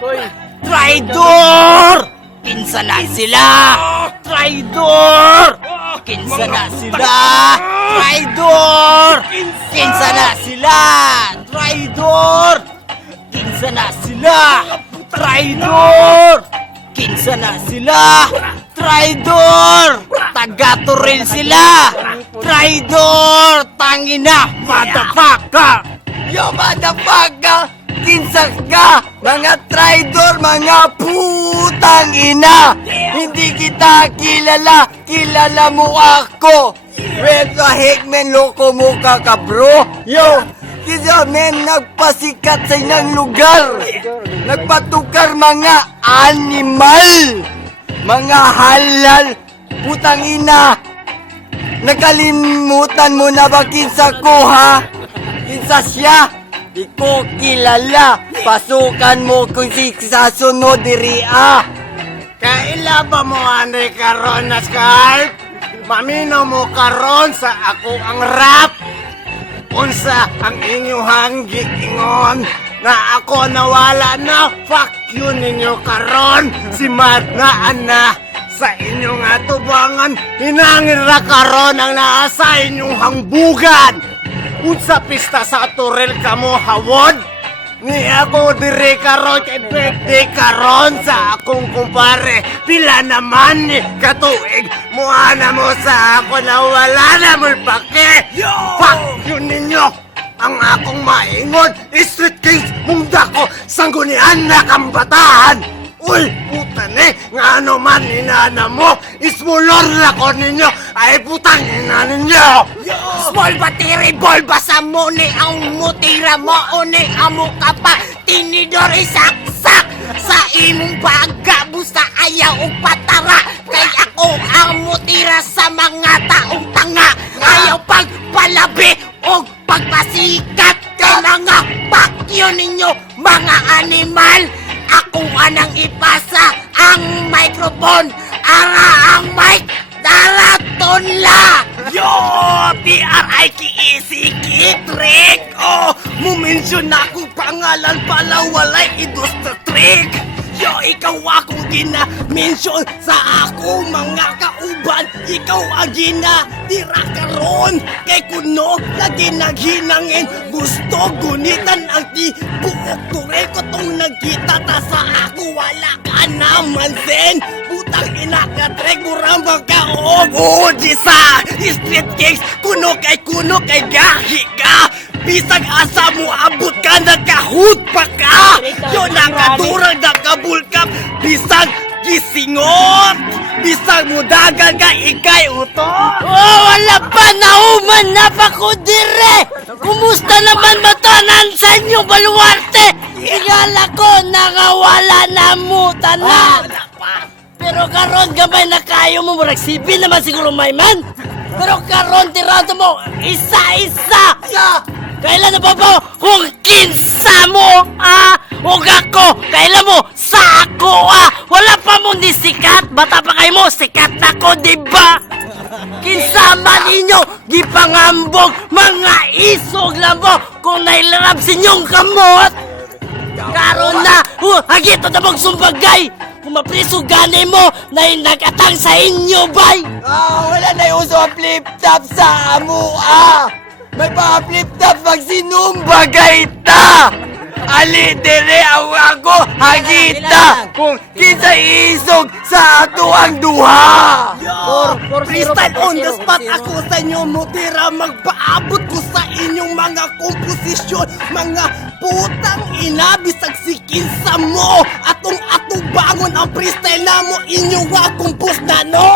Traidor! Kinsa na sila? Traidor! Kinsa na sila? Traidor! Kinsa na sila? Traidor! Kinsa na sila? Traidor! Kinsa na sila? Traidor! Tagato rin sila! Traidor! Tangina! Motherfucker! Yo, motherfucker! Kinsa ka! Mga traidor! Mga putang ina! Hindi kita kilala! Kilala mo ako! Where the heck, man? Loko mo ka bro? Yo! Kisa men, nagpasikat sa inang lugar! Nagpatukar mga animal! Mga halal! Putang ina! Nakalimutan mo na ba kinsa ko ha? Kinsa siya? Di ko kilala. Pasukan mo kung si sasunod diri ah. Kaila ba mo anay karon na Scarp? Mamino mo karon sa ako ang rap. Unsa ang inyong giingon na ako nawala na? Fuck you ninyo karon. Si Mad na ana sa inyong atubangan. Hinangin ra karon ang naa sa inyong hangbugan. Unsa pista sa Turel kamo hawod? Ni ako dire karon kay birthday karon sa akong kumpare. Pila naman ni katuig muana mo sa ako na wala na mo pake. Fuck you ninyo! Ang akong maingon, Street Kings mong dako sanggunian na kambatahan. Uy, puta ne, nga ano man inana mo, ismulor na ko ninyo, ay putang ina ninyo! Small battery ball basa mo ni ang mutira mo o ni amo ka pa tinidor isaksak sa imong baga busta ayaw og patara kay ako ang mutira sa mga taong tanga ayaw pagpalabi og pagpasikat kay mga pakyo ninyo mga animal. Ako anang ipasa ang microphone, ang mic, daraton la! Yo! P.R.I.K.E.C. Trick! Oh! Mumensyon na akong pangalan pala walay idos na trick! Yo! Ikaw akong gina-mention sa ako mga kauban! Ikaw ang gina-tira karon! Kay kuno lagi naghinangin gusto gunitan ang di buok tuloy ko tong nagkita ta sa ako wala ka naman sen! Putang ina ka trick murang magkaog! Oh! Sa Street Kings kuno kay gahi ka! Bisag asa mo abot ka nagkahut pa ka! Yo nakadurang nakabulkap bisag gisingot! Bisag mo dagan ka ikay utot! Oh, wala pa nauman na pa ko dire! Kumusta naman matanan sa inyo baluarte? Igala ko nakawala na mo tanan! Pero karon gamay na kayo mo murag sibil naman siguro may man. Pero karon tirado mo isa-isa. Kailan na ba po kung kinsa mo Huwag ako kailan mo sa ako Wala pa mo ni sikat. Bata pa kayo mo sikat na ko diba? Kinsa man inyo gipangambog mga isog lang mo kung nailarap sa inyong kamot. Karon na hagito na mong sumbagay. Kung mapriso gani mo na nag-atang sa inyo, bay! Wala na yung uso ang flip-top sa amo, May pa flip-top pag sinumbagay ta! Ali dire ako hagita kung kinsa isog sa ato ang duha! Freestyle on the spot ako sa inyo mutira magpaabot ko sa inyong mga komposisyon mga putang ina bisag si kinsa mo atong bangon ang freestyle na mo inyo wa kompos na no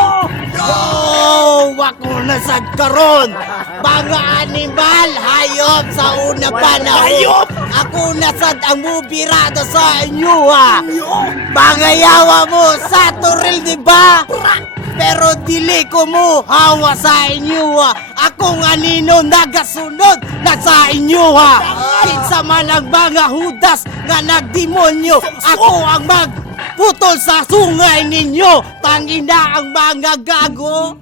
wako na sad karon mga animal hayop sa una panahon ako na sad ang mubirada sa inyo mga yawa mo sa Turel diba pero dili ko mo hawa sa inyo Ako nga nino nagasunod na sa inyo Kinsa man ang mga hudas nga nagdemonyo Ako ang magputol sa sungay ninyo Tangina ang mga gago